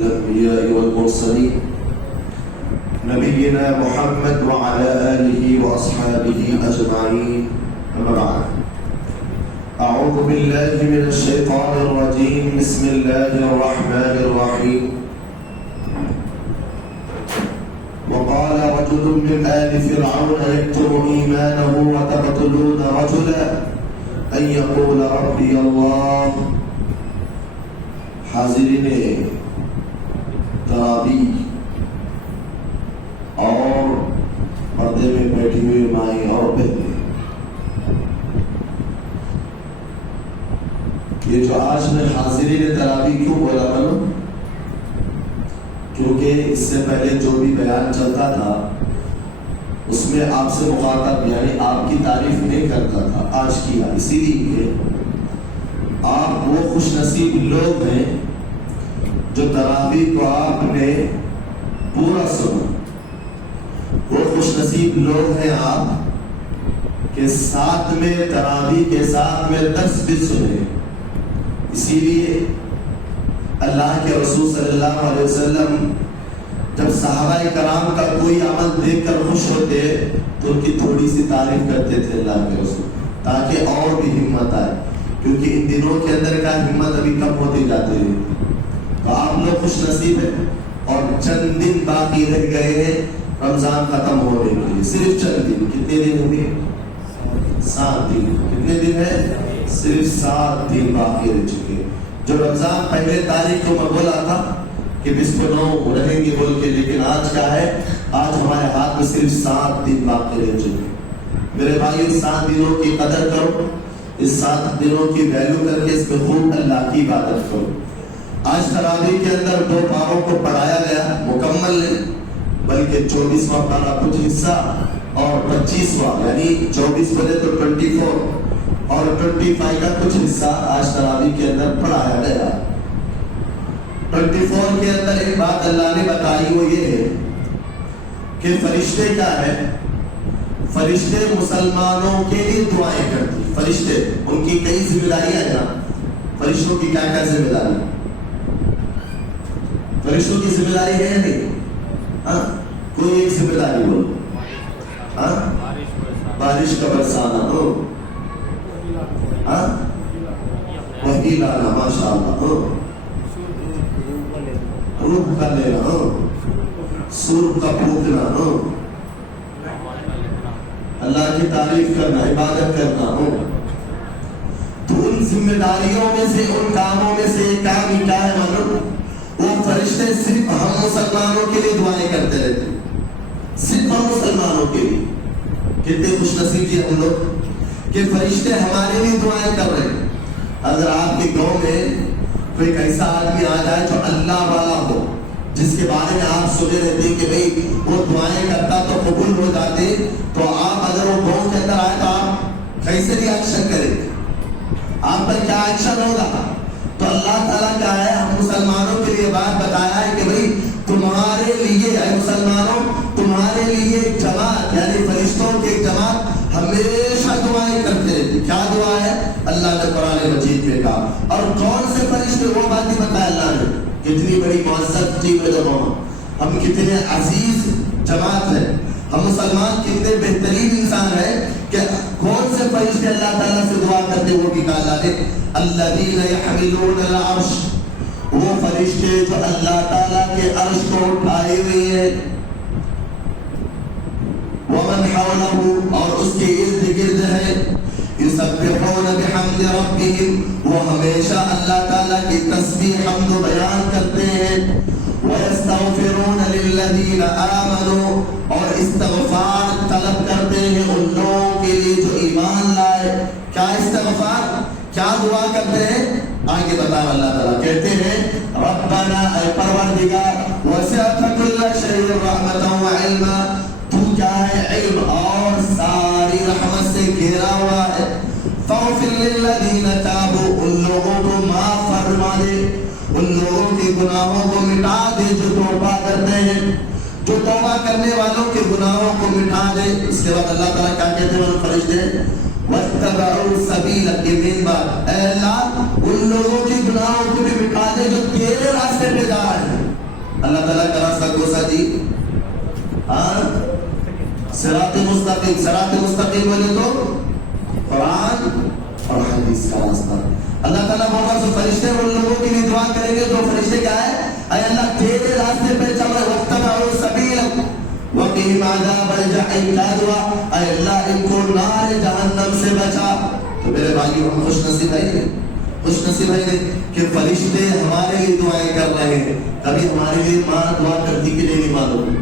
الأنبياء والمرسلين نبينا محمد وعلى آله وأصحابه أجمعين أما بعد أعوذ بالله من الشيطان الرجيم بسم الله الرحمن الرحيم وقال رجل من آل فرعون يكتم إيمانه وتقتلون رجلا أن يقول ربي الله حاضرین تراویح اور پردے میں بیٹھی ہوئی مائیں اور بہنیں، یہ جو آج میں حاضرین تراویح کیوں بولا بنو، کیونکہ اس سے پہلے جو بھی بیان چلتا تھا اس میں آپ سے مخاطب یعنی آپ کی تعریف نہیں کرتا تھا، آج کیا، اسی لیے آپ وہ خوش نصیب لوگ ہیں جو تراویح کو آپ نے پورا سنا، وہ خوش نصیب لوگ ہیں آپ کہ ساتھ میں تراویح کے ساتھ میں درس بھی سنے۔ اسی لیے اللہ کے رسول صلی اللہ علیہ وسلم جب صحابہ کرام کا کوئی عمل دیکھ کر خوش ہوتے تو ان کی تھوڑی سی تعریف کرتے تھے اللہ کے رسول، تاکہ اور بھی ہمت آئے، کیونکہ ان دنوں کے اندر کا ہمت ابھی کم ہوتی جاتی ہے۔ تو آپ لوگ خوش نصیب ہیں اور چند دن باقی رہ گئے ہیں رمضان ختم ہونے کے لیے، صرف چند دن۔ کتنے دن ہوئے؟ 7 دن۔ کتنے دن ہے؟ صرف 7 دن باقی رہ چکے۔ جو رمضان پہلے تاریخ کو میں بولا تھا کہ 29 رہیں گے بول کے، لیکن آج کیا ہے؟ آج ہمارے ہاتھ میں صرف 7 دن باقی رہ چکے۔ میرے بھائی 7 دنوں کی قدر کرو، اس 7 دنوں کی ویلیو کر کے اس میں خوب اللہ کی عبادت کرو۔ آج تراویح کے اندر 2 پاروں کو پڑھایا گیا، مکمل نہیں بلکہ 24واں پارا کچھ حصہ اور 25واں یعنی 24 بولے تو 24 اور 25 کا کچھ حصہ آج تراویح کے اندر پڑھایا گیا۔ 24 کے اندر ایک بات اللہ نے بتائی، وہ یہ ہے کہ فرشتے کیا ہے؟ فرشتے مسلمانوں کے لیے دعائیں کرتے۔ فرشتے ان کی کئی ذمہ داریاں ہیں نا، فرشتوں کی کیا کیا ذمہ داری؟ فرشتوں کی ذمہ داری ہے یا نہیں؟ ہاں کوئی ایک ذمہ داری بولو۔ ہاں بارش کا برسانا ہو، ہاں وحی لانا، ماشاء اللہ ہو، روح کا لینا ہو، سور کا پھونکنا ہو، اللہ کی تعریف کرنا، عبادت کرنا ہو۔ تو ان ذمہ داریوں میں سے، ان کاموں میں سے ایک کام ہی کیا ہے معلوم؟ وہ فرشتے صرف ہم مسلمانوں کے لیے دعائیں کرتے رہتے، صرف ہم مسلمانوں کے لیے۔ کتنے خوش نصیب جی ہم لوگ کہ فرشتے ہمارے لیے دعائیں کر رہے ہیں۔ اگر آپ کے گاؤں میں کوئی ایسا آدمی آ جائے جو اللہ والا ہو، جس کے بارے میں آپ سنے رہتے کہ بھئی وہ دعائیں کرتا تو قبول ہو جاتے، تو آپ اگر وہ گاؤں کے اندر آئے تو آپ کیسے ری ایکشن کریں گے؟ آپ پر کیا ایکشن ہوگا؟ تو اللہ تعالیٰ کیا ہے، ہم مسلمانوں کے لیے بات بتایا ہے کہ بھئی تمہارے لیے اے مسلمانوں، تمہارے لیے ایک جماعت یعنی فرشتوں کی ایک جماعت ہمیشہ دعائیں کرتے رہتے۔ کیا دعا ہے؟ اللہ نے قرآن مجید میں کہا، اور کون سے فرشتے؟ وہ بات ہی بتایا اللہ نے۔ کتنی بڑی معزز ٹیم ہے جو ہم کتنے عزیز جماعت ہے، ہم مسلمان کتنے بہترین انسان ہیں کہ کون سے فرشتے اللہ تعالیٰ سے دعا کرتے وہ بھی کہا اللہ نے، الذین یحملون العرش، وہ فرشتے جو اللہ تعالیٰ کے عرش کو اٹھائے ہوئے ہیں، ومن حولہ، اور اس کے ارد گرد ہے، یسبحون بحمد ربہم، وہ ہمیشہ اللہ تعالیٰ کی تسبیح حمد و بیان کرتے ہیں، وَيَسْتَغْفِرُونَ لِلَّذِينَ آمَنُوا، اور استغفار طلب کرتے ہیں ان لوگوں کے لیے جو ایمان لائے۔ کیا استغفار، کیا دعا کرتے ہیں؟ آگے بتاؤ، اللہ تعالیٰ کہتے ہیں ربنا، اے پروردگار، وسعت كل شيء رحمة وعلما، تو کیا ہے؟ علم اور ساری رحمت سے گھیرا ہوا ہے۔ فاغفر للذین تابوا، ان لوگوں کو معاف فرما دے، ان لوگوں کے گناہوں کو مٹا دے جو توبہ کرتے ہیں، جو توبہ کرنے والوں کے گناہوں کو مٹا دے۔ اس کے بعد اللہ تعالیٰ کیا کہتے ہیں فرشتے؟ وَاتَّبَعُوا سَبِيلَكَ، من بعد اے اللہ ان لوگوں کے گناہوں کو بھی مٹا دے جو تیرے راستے پہ جا رہے ہیں۔ اللہ تعالیٰ کا راستہ کون سا جی؟ صراط مستقیم. صراط مستقیم بولے تو قرآن اور حدیث کا راستہ. اللہ تعالیٰ بہت سے فرشتے ان لوگوں کے لیے دعا کریں گے. جو فرشتے کیا ہے؟ اے اللہ تیرے راستے پہ چل رہے واتبعوا سبیلک وقہم عذاب الجحیم. کیا دعا؟ اے اللہ ان کو نار جہنم سے بچا. تو میرے بھائیو ہم خوش نصیب ہیں، خوش نصیب ہیں کہ فرشتے ہمارے لیے دعائیں کر رہے ہیں. کبھی ہمارے لیے ماں دعا کرتی کہ نہیں معلوم،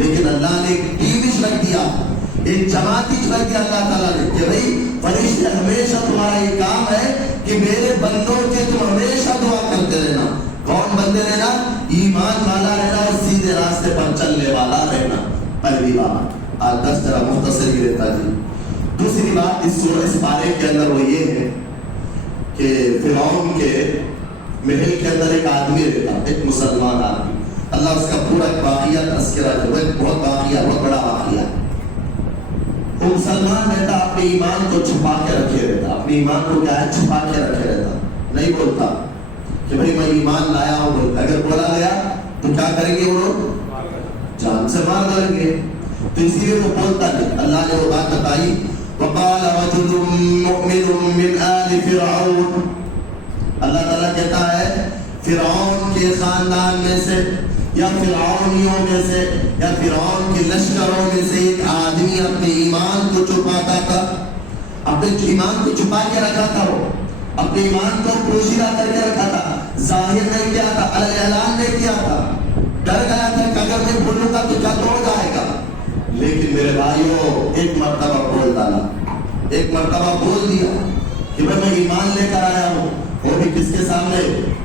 لیکن اللہ نے ایک ٹیم رکھ دیا، ایک جماعت رکھ دیا اللہ تعالیٰ نے کہ بھائی فرشتے ہمیشہ تمہارا یہ کام ہے کہ میرے بندوں کے تم ہمیشہ دعا کرتے رہنا. کون بندے رہنا؟ ایمان والا رہنا اور سیدھے راستے پر چلنے والا رہنا. پہلی بات آج دس ذرا مختصر ہی رہتا جی. دوسری بات اس بارے کے اندر وہ یہ ہے کہ فرعون کے محل کے اندر ایک آدمی رہتا، ایک مسلمان آدمی. اللہ اس کا پورا ایک واقعہ تذکرہ جو ہے بہت واقعہ، بہت بڑا واقعہ. وہ مسلمان رہتا، اپنے ایمان کو چھپا کے رکھے رہتا. اپنے ایمان کو کیا ہے؟ چھپا کے رکھے رہتا. نہیں بولتا کہ بھائی میں ایمان لایا ہوں. بولتا اگر بولا گیا تو کیا کریں گے؟ وہ لوگ جان سے مار ڈالیں گے. تو اسی لیے وہ بولتا نہیں. اللہ نے وہ بات بتائی وقال رجل مؤمن من آل فرعون. اللہ تعالیٰ کہتا ہے فرعون کے خاندان میں سے یا فرعونیوں میں سے یا فرعون کے لشکروں میں سے ایک آدمی اپنے ایمان کو چھپاتا تھا. اپنے ایمان کو چھپا کے رکھا تھا. وہ اپنے ایمان کو پوشیدہ کر کے رکھا تھا. ظاہر نہیں کیا تھا، اعلان نہیں کیا تھا. ڈر گیا تھا کہ اگر میں بولوں گا تو کیا توڑ جائے گا. لیکن میرے بھائیوں ایک مرتبہ بول ڈالا، ایک مرتبہ بول دیا کہ میں ایمان لے کر آیا ہوں. وہ بھی کس کے سامنے؟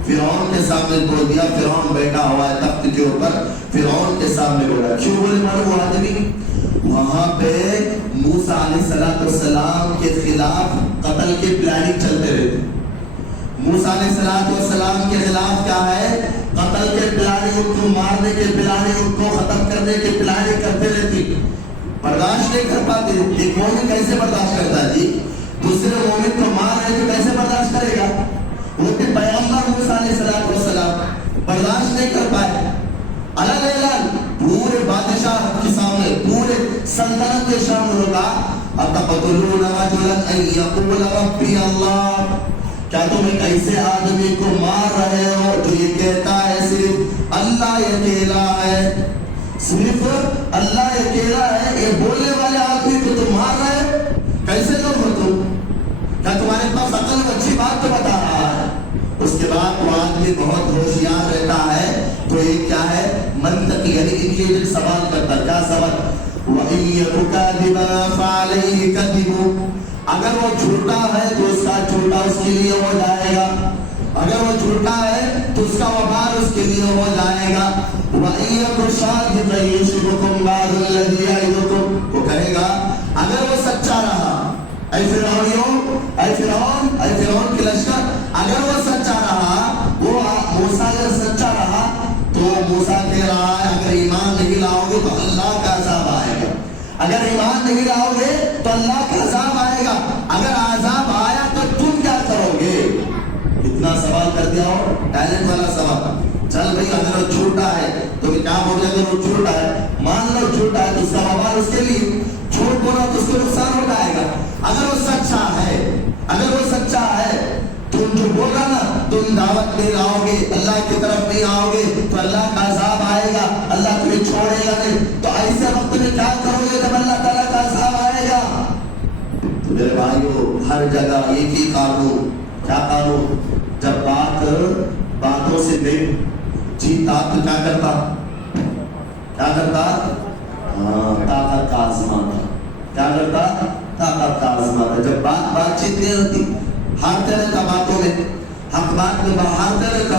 فرعون کے سامنے بول دیا. فرعون بیٹھا ہوا ہے تخت کے اوپر، فرعون کے سامنے بولا. کیوں بولے مانو؟ وہ آدمی وہاں پہ موسیٰ علیہ السلام کے خلاف قتل کے پلاننگ چلتے رہتے. موسیٰ علیہ السلام کے خلاف کیا ہے؟ قتل کے پلاننگ، ان کو مارنے کے پلاننگ، ان کو ختم کرنے کے پلاننگ کرتے رہتی. برداشت نہیں کر پاتے. ایک مومن کیسے برداشت کرتا ہے جی؟ دوسرے مومن کو مار رہے تو کیسے برداشت کرے گا؟ وہ کہ پیغمبر موسیٰ علیہ السلام برداشت نہیں کر پائے. الگ اعلان پورے بادشاہ کے سامنے، پورے سلطنت کے سامنے ہوگا اتقتلون رجلا ان یقول ربی اللہ. کیا تم ایک ایسے آدمی کو مار رہے ہو جو یہ کہتا ہے صرف اللہ اکیلا ہے، صرف اللہ اکیلا ہے؟ یہ بولنے والے آدمی کو تم مار رہے ہو؟ کیسے لوگ ہو تم؟ کیا تمہارے پاس عقل و اچھی بات تو بتا رہا ہے؟ اس کے بعد وہ آدمی بہت ہوشیار رہتا ہے. تو یہ کیا ہے؟ منطقی یعنی انٹیلیجنٹ سوال کرتا. کیا سوال؟ وَإِن يَكُ كَاذِبًا فَعَلَيْهِ كَذِبُهُ. اگر وہ جھوٹا ہے تو اس کا جھوٹا اس کے لیے ہو جائے گا. اگر وہ جھوٹا ہے تو اس کا وبال اس کے لیے ہو جائے گا. وَإِن يَكُ صَادِقًا يُصِبْكُم بَعْضُ الَّذِي يَعِدُكُم. وہ کہے گا اگر وہ سچا رہا، اے فرعونیوں، اے فرعون کے لشکر، اگر وہ سچا رہا، وہ موسیٰ اگر سچا رہا تو موسیٰ کہہ رہا ہے اگر ایمان نہیں لاؤ گے تو اللہ کا عذاب آئے گا. اگر ایمان نہیں لاؤ گے تو اللہ کا عذاب آئے گا. اگر عذاب آیا تو تم کیا کرو گے؟ اتنا سوال کر دیا ہو، ٹیلنٹ والا سوال. چل بھائی اگر وہ جھوٹا ہے تو کیا بولے؟ اگر وہ جھوٹا ہے، مان لو جھوٹا ہے تو اس کا وبال اس کے لیے. جھوٹ بولا تو اس کو نقصان ہو جائے گا. اگر وہ سچا ہے، اگر وہ سچا ہے، تم جو بول رہا نا تم دعوت نہیں لاؤ گے، اللہ کی طرف نہیں آؤ گے تو اللہ کا عذاب آئے گا، اللہ تمہیں چھوڑے گا نہیں. تو ایسے وقت میں کیا کرو گے جب اللہ تعالیٰ کا عذاب آئے گا؟ تو میرے بھائیو ہر جگہ ایک ہی قانون. کیا قانون؟ جب باتوں سے نہیں جیتا تو کیا کرتا؟ طاقت کا آزماتا. کیا کرتا؟ طاقت کا آزماتا. جب بات چیت نہیں ہوتی، ہارتے رہتا باتوں میں، حق بات میں ہارتے رہتا،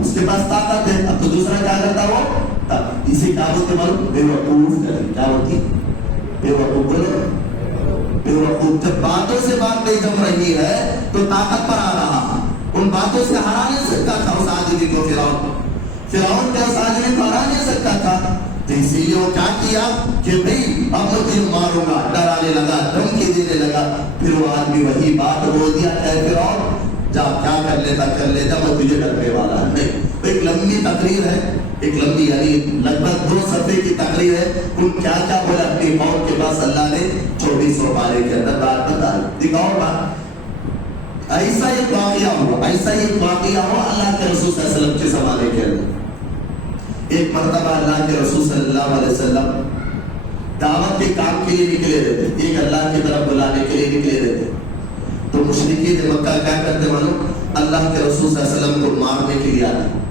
اس کے پاس طاقت ہے. اب تو دوسرا کیا کرتا؟ وہ اسی کیا بولتے معلوم؟ بے وقوف کرتی. کیا ہوتی؟ بے وقوف. بولو بے وقوف. جب باتوں سے بات نہیں جم رہی ہے تو طاقت پر آ رہا. ان باتوں سے ہرا نہیں سکتا تھا اس آدمی کو. فرعون کے اس آدمی کو ہرا نہیں سکتا تھا. تو اسی لیے وہ کیا کیا کہ بھئی اب میں تجھے ماروں گا، ڈرانے لگا، دھمکی دینے لگا. پھر وہ آدمی وہی بات بول دیا کہ فرعون جا کیا کر لیتا کر لیتا، میں تجھے ڈرنے والا نہیں. تو ایک لمبی تقریر ہے، ایک لمبی یعنی لگ بھگ 2 صفحے کی تقریر ہے، ان کیا کیا بولے اپنی قوم کے پاس اللہ نے 2400 پارے کے اندر بات بتائی. دکھاؤ بات. ایسا ایک واقعہ ہوا، ایسا ایک واقعہ ہوا اللہ کے رسول صلی اللہ علیہ وسلم کے زمانے کے اندر. ایک مرتبہ اللہ کے رسول صلی اللہ علیہ وسلم دعوت کے کام کے لیے نکلے رہتے، ایک اللہ کی طرف بلانے کے لیے نکلے رہتے. تو مشرکین مکہ کیا کرتے معلوم؟ اللہ کے رسول صلی اللہ علیہ وسلم کو مارنے کے لیے آتے.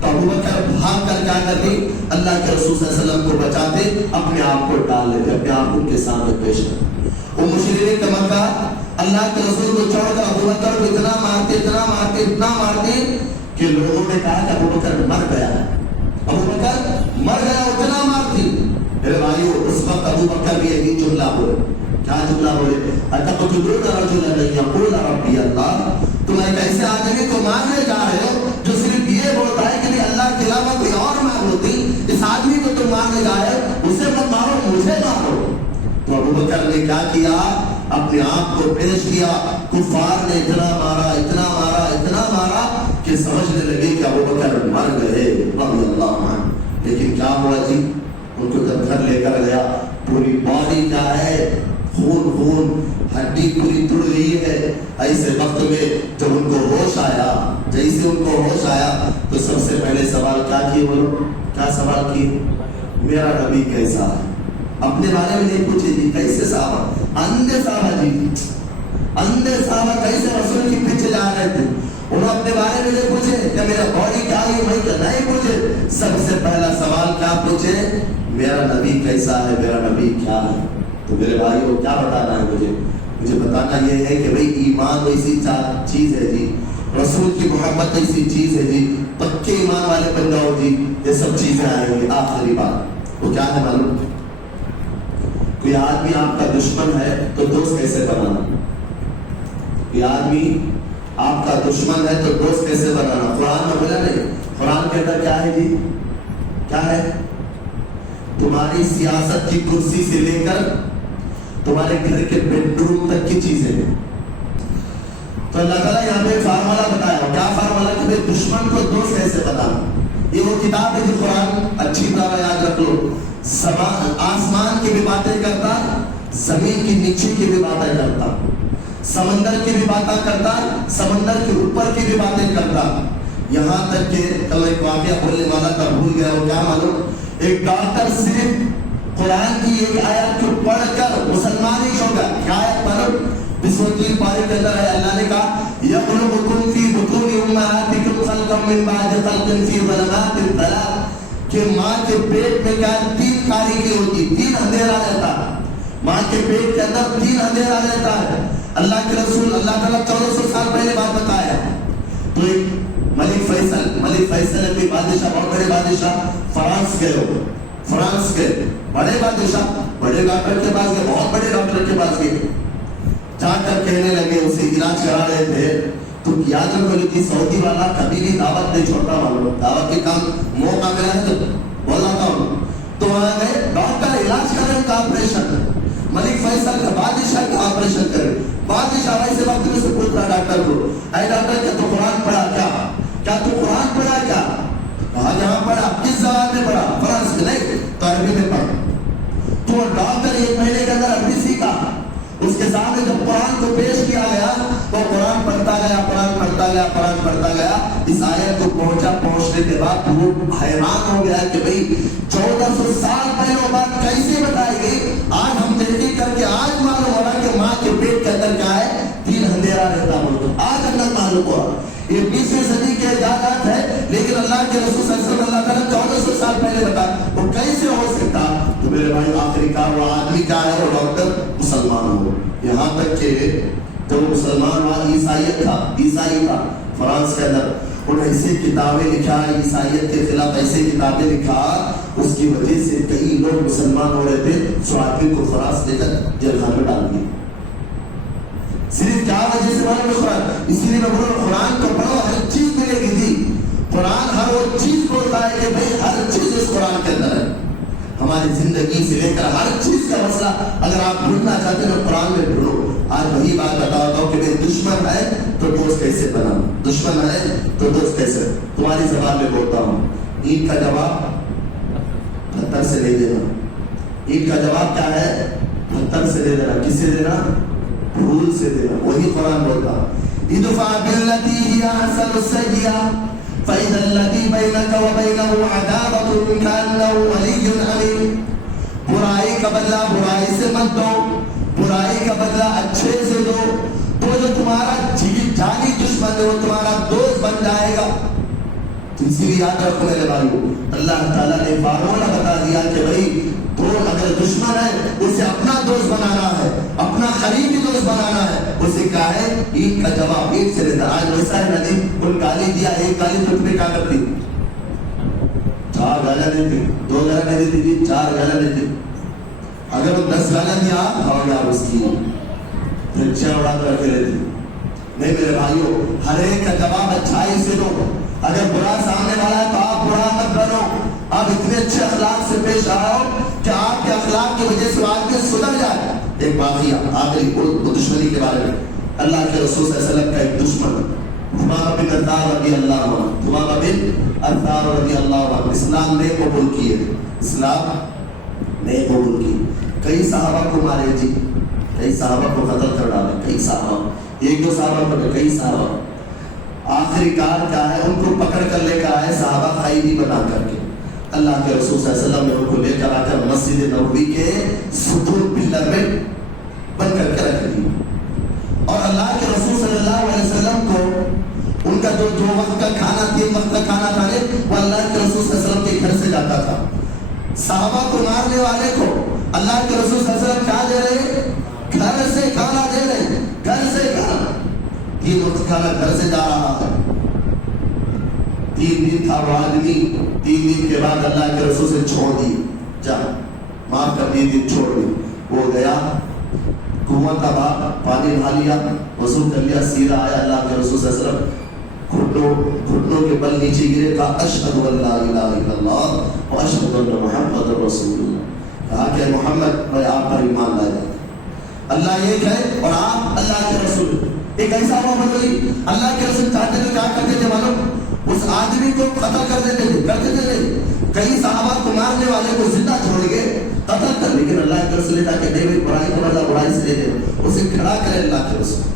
تو ابو بکر بھاگ کر کیا کرتے؟ اللہ کے رسول صلی اللہ علیہ وسلم کو بچاتے، اپنے آپ کو ڈال لیتے، اپنے آپ کو ان کے سامنے پیش کرتے. وہ مشرکین مکہ اللہ کے رسول کو چھوڑ کر ابو بکر کو اتنا مارتے اتنا مارتے کہ لوگوں نے کہا کہ ابو بکر مر گیا ہے، ابو بکر مر گیا، اتنا مارتی. میرے بھائیو اس وقت ابو بکر بھی یہی جملہ بولے. کیا جملہ بولے؟ اتقتلون رجلا یقول ربی اللہ. تم ایک ایسے آدمی کو مارنے جا رہے ہو جو صرف یہ بولتا ہے کہ اللہ کے علاوہ کوئی اور معبود نہیں. اس آدمی کو تم مارنے جا رہے ہو، اسے مت مارو، مجھے مارو. تو ابو بکر نے کیا کیا؟ اپنے آپ کو پیش کیا. کفار نے اتنا مارا کہ سمجھنے لگے کہ ابو بکر مر گئے رضی اللہ عنہ. لیکن کیا ہوا جی؟ ان کو جب گھر لے کر گیا، پوری باڈی کیا ہے؟ خون، ہڈی پوری توڑ گئی ہے. ایسے وقت میں جب ان کو ہوش آیا، جیسے ان کو ہوش آیا تو سب سے پہلے سوال کیا کیے؟ بولو کیا سوال کیے؟ میرا نبی کیسا ہے؟ اپنے بارے میں نہیں پوچھے جی کیسے صحابہ، اندھے صحابہ کیسے رسول کے پیچھے جا رہے تھے. انہوں اپنے بارے میں نہیں پوچھے کہ میرا باڈی کیا ہے، نہیں پوچھے. سب سے پہلا سوال کیا پوچھے؟ میرا نبی کیسا ہے، میرا نبی کیا ہے. تو میرے بھائیو کیا بتانا ہے مجھے بتانا یہ ہے کہ بھئی ایمان ایسی چیز ہے جی، رسول کی محبت ایسی چیز ہے جی، پکے ایمان والے بن جاؤ جی، یہ سب چیزیں آئیں گی. آخری بات وہ کیا ہے معلوم؟ کوئی آدمی آپ کا دشمن ہے تو دوست کیسے بنانا؟ کوئی آدمی آپ کا دشمن ہے تو دوست کیسے بنانا؟ قرآن میں بولا نہیں. قرآن کے اندر کیا ہے جی؟ کیا ہے؟ تمہاری سیاست کی کرسی سے لے کر تمہارے گھر کے بیڈ روم تک کی چیزیں ہیں. تو اللہ تعالیٰ یہاں پہ فارمولا بتایا. کیا فارمولا؟ کہ دشمن کو دوست کیسے بنانا. یہ وہ کتاب ہے جو قرآن اچھی طرح یاد رکھ لو. آسمان کی بھی باتیں کرتا، زمین کی نیچے کی بھی باتیں کرتا، سمندر کی بھی باتیں کرتا، سمندر کے اوپر کی بھی باتیں کرتا. یہاں تک کہ کل ایک واقعہ بولنے والا تھا، بھول گیا وہ کیا معلوم؟ ایک ڈاکٹر صرف قرآن کی ایک آیت کو پڑھ کر مسلمان ہی ہوگا. کیا آیت معلوم؟ 23 پارے کے اندر ہے، اللہ نے کہا یخلقکم فی بطون امہاتکم خلقا من بعد خلق فی ظلمات ثلاث. کہ ماں کے پیٹ میں کیا 3 تاریکی ہوتی، 3 اندھیرا رہتا ہے. ماں کے پیٹ کے اندر 3 اندھیرا رہتا ہے. اللہ کے رسول اللہ تعالیٰ 1400 سال پہلے بات بتایا. تو ایک ملک فیصل کے بادشاہ، بہت بڑے بادشاہ فرانس گئے، بڑے بادشاہ بڑے ڈاکٹر کے پاس گئے، بہت بڑے ڈاکٹر کے پاس گئے. جا کر کہنے لگے، اسے علاج کرا رہے تھے. تو یاد رکھو کہ سعودی والا کبھی بھی دعوت نہیں چھوڑتا. معلوم دعوت کے کام موقع ملا ہے تو بول رہا ہوں. تو وہاں گئے، ڈاکٹر علاج کر رہے ہیں، کا آپریشن، ملک فیصل کا بادشاہ کا آپریشن کرے. بادشاہ ویسے وقت میں سے پوچھ رہا ڈاکٹر کو، اے ڈاکٹر کیا تو قرآن پڑھا؟ کیا تو قرآن پڑھا؟ کیا کہا؟ جہاں پڑھا. کس زبان میں پڑھا؟ فرانس میں نہیں تو عربی میں پڑھا. تو ڈاکٹر 1 مہینے کے اندر عربی سیکھا. اس کے سامنے جب قرآن کو پیش کیا گیا تو قرآن پڑھتا گیا. اس آیت کو پہنچنے کے بعد وہ حیران ہو گیا کہ بھئی 1400 سال پہلے وہ بات کیسے بتائی گئی. آج ہم تحقیق کر کے آج معلوم ہو رہا کہ ماں کے پیٹ کے اندر کیا ہے؟ 3 اندھیرا رہتا. آج اندر معلوم ہوا. یہ 20ویں صدی کے ایجادات ہے، لیکن اللہ کے رسول صلی اللہ علیہ وسلم اللہ تعالیٰ 1400 سال پہلے بتا. وہ کیسے ہو سکتا؟ تو میرے بھائی آخری کار وہ آدمی کیا ہے؟ وہ ڈاکٹر مسلمان ہو. یہاں تک کہ جب وہ مسلمان ہوا، عیسائی تھا فرانس کے اندر، انہوں نے ایسی کتابیں لکھا، عیسائیت کے خلاف ایسے کتابیں لکھا، اس کی وجہ سے کئی لوگ مسلمان ہو رہے تھے. سو آدمی کو فرانس لے کر جیل خانے میں ڈال دیے. صرف کیا وجہ سے معلوم ہے؟ قرآن. اسی لیے میں بول رہا ہوں قرآن کو پڑھو، ہر چیز ملے گی جی. قرآن ہر وہ چیز بولتا ہے کہ بھائی ہر چیز اس قرآن کے اندر ہے. ہماری زندگی سے لے کر ہر چیز کا مسئلہ اگر آپ ڈھونڈنا چاہتے ہیں تو قرآن میں ڈھونڈو. آج وہی بات بتاتا ہوں کہ بھائی دشمن ہے تو دوست کیسے بنا, دشمن ہے تو دوست کیسے. تمہاری زبان میں بولتا ہوں, عید کا جواب پتھر سے لے دینا. عید کا جواب کیا ہے؟ پتھر سے لے دینا. کس سے دینا؟ پھول سے دینا. وہی قرآن بولتا ادفع بالتي هي احسن السيئة فإذا الذي بينك وبينه عداوة كأنه ولي حميم. برائی کا بدلہ برائی سے مت دو, برائی کا بدلہ اچھے سے دو, تو جو تمہارا جانی دشمن ہے وہ تمہارا دوست بن جائے گا. تو اسی لیے یاد رکھو میرے بھائیو, اللہ تعالیٰ نے بارہا بتا دیا کہ بھائی تو اگر دشمن ہے اسے اپنا دوست بنانا ہے, اپنا قریبی دوست بنانا ہے. اسے کہا ہے عید کا جواب عید سے لیتا. آج ویسا ہے ندی, ان گالی دیا, ایک گالی تو تمہیں کیا کرتی, 4 گالیاں دیتی, 2 گالیاں نہیں دیتی, 4 گالیاں دیتی. اگر وہ 10 گالیاں دیا کھاؤ گے آپ اس کی, رچیاں اڑا کر رکھے لیتی. نہیں میرے بھائیو, ہر ایک کا جواب اچھائی سے دو. اگر برا سامنے والا ہے تو آپ برا مت بنو, آپ اتنے اچھے اخلاق سے پیش آؤ کہ آپ کے اخلاق کی وجہ سے آدمی سدھر جائے. ایک واقعہ آخری دشمنی کے بارے میں. اللہ کے رسول صلی اللہ علیہ وسلم کا ایک دشمن ثمامہ بن عثال رضی اللہ عنہ, ثمامہ بن عثال رضی اللہ عنہ اسلام نے قبول کیے, اسلام نے قبول کی. کئی صحابہ کو مارے جی, کئی صحابہ کو قتل کر ڈالے, کئی صحابہ, 1-2 صحابہ کو, کئی صحابہ. آخری کار کیا ہے, ان کو پکڑ کر لے کر آئے صحابہ قیدی بنا کر کے. اللہ کے رسول صلی اللہ علیہ وسلم نے ان کو لے کر آ کر مسجد نبوی کے ستون پلر میں بند کر کے رکھ دی. اور اللہ کے رسول صلی اللہ علیہ وسلم کو ان کا جو 2 وقت کا کھانا, 3 وقت کا کھانا کھانے وہ اللہ کے رسول صلی اللہ علیہ وسلم کے گھر سے جاتا تھا. صحابہ کو مارنے والے کو اللہ کے رسول صلی اللہ علیہ وسلم کیا دے رہے, گھر سے کھانا دے رہے, گھر سے کھانا. 3 وقت کھانا گھر سے جا رہا ہے. 3 دن تھا وہ آدمی, 3 دن کے بعد اللہ کے رسول سے چھوڑ دی, جا معاف کر 3 دن چھوڑ دی. وہ گیا کنواں کا پانی نہا لیا, وضو کر لیا, سیدھا آیا اللہ کے رسول صلی اللہ علیہ وسلم گھٹنوں کے بل نیچے گرے, کہا اشہد ان لا الہ الا اللہ واشہد ان محمد رسول اللہ. کہا کہ محمد میں آپ پر ایمان لایا, اللہ ایک ہے اور آپ اللہ کے رسول. ایک ایسا ہوا بدلی, اللہ کے رسول چاہتے تھے کیا کرتے تھے معلوم, اس آدمی کو قتل کر دیتے تھے, کرتے تھے. کئی صحابہ کو مارنے والے کو زندہ چھوڑ کے قتل کر, لیکن اللہ کے رسول نے کہا کہ نہیں, برائی کا بدلہ برائی سے لے دے, اسے کھڑا کرے اللہ کے رسول.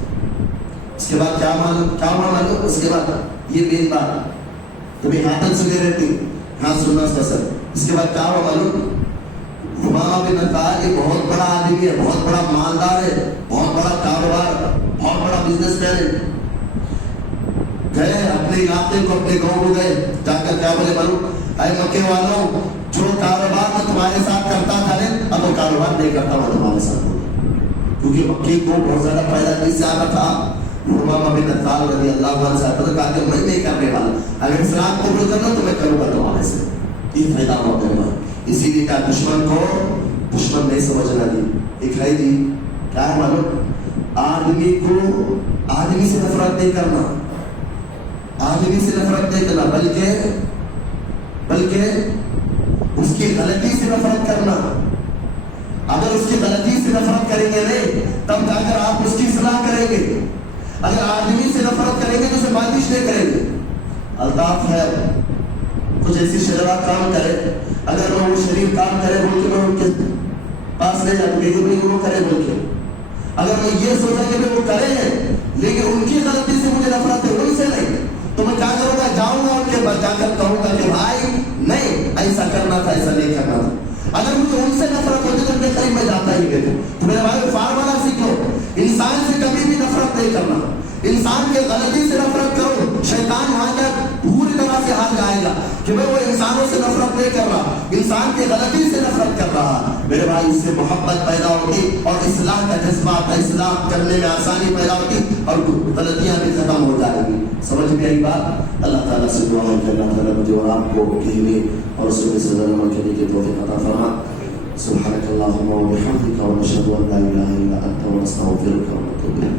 اس کے بعد کیا ہوا معلوم, اس کے بعد یہ مین بات تمہیں ہاتھ سے لے رہتی, ہاں سننا پسند. اس کے بعد کیا ہوا معلوم, ثمامہ بن عثال ایک بہت بڑا آدمی ہے, بہت بڑا مالدار ہے, بہت بڑا کاروبار, بہت بڑا بزنس مین ہے. گئے اپنے علاقے کو, اپنے گاؤں کو گئے, جا کر کیا بولے معلوم, اے مکے والوں, جو کاروبار میں تمہارے ساتھ کرتا تھا اب وہ کاروبار نہیں کرتا ہوا تمہارے ساتھ, کیونکہ مکے کو بہت زیادہ فائدہ نہیں سے آ رہا تھا. ثمامہ بن عثال رضی اللہ عنہ سے کہا کہ میں نہیں کرنے والا, اگر اسلام قبول کرنا تو میں کروں گا تمہارے سے, یہ فائدہ ہوا میرے. اسی لیے کہا دشمن کو دشمن نہیں سمجھنا دی. ایک ہے جی کیا ہے معلوم, آدمی کو آدمی سے نفرت نہیں کرنا, آدمی سے نفرت نہیں کرنا, بلکہ اس کی غلطی سے نفرت کرنا. اگر اس کی غلطی سے نفرت کریں گے نہیں تب جا کر آپ اس کی اصلاح کریں گے. اگر آدمی سے نفرت کریں گے تو اسے بازش نہیں کریں گے. الطاف ہے, کچھ ایسی شروا کام کرے, اگر وہ شریف کام کرے بول کے میں ان کے پاس لے جاؤں گی, وہ کرے بول کے. اگر میں یہ سوچا کہ وہ کرے ہیں لیکن ان کی غلطی سے مجھے نفرت ہے, وہی سے نہیں, تو میں کیا کروں گا, جاؤں گا ان کے پاس, جا کر کہوں گا کہ بھائی نہیں ایسا کرنا تھا, ایسا نہیں کرنا تھا. اگر مجھے ان سے نفرت ہوتی تو ان کے قریب میں جاتا ہی نہیں تھا. تو میرے بھائی فارمولہ سیکھو, انسان سے کبھی بھی نفرت نہیں کرنا, انسان کے غلطی سے نفرت کرو, شیطان وہاں تک پوری طرح سے ہاتھ جائے گا کہ میں وہ انسانوں سے نفرت نہیں کر رہا, انسان کے غلطی سے نفرت کر رہا. میرے بھائی اس سے محبت پیدا ہوتی اور اصلاح کا جذبہ آتا, اصلاح کرنے میں آسانی پیدا ہوتی اور غلطیاں بھی ختم ہو جائیں گی. سمجھ میں آئی بات؟ اللہ تعالیٰ سے دعا ہے کہ اللہ تعالیٰ مجھے اور آپ کو کہنے اور سننے سے زیادہ عمل کرنے کی توفیق عطا فرما. سبحانك اللهم وبحمدك ونشهد ان لا اله الا انت ونستغفرك ونتوب اليك.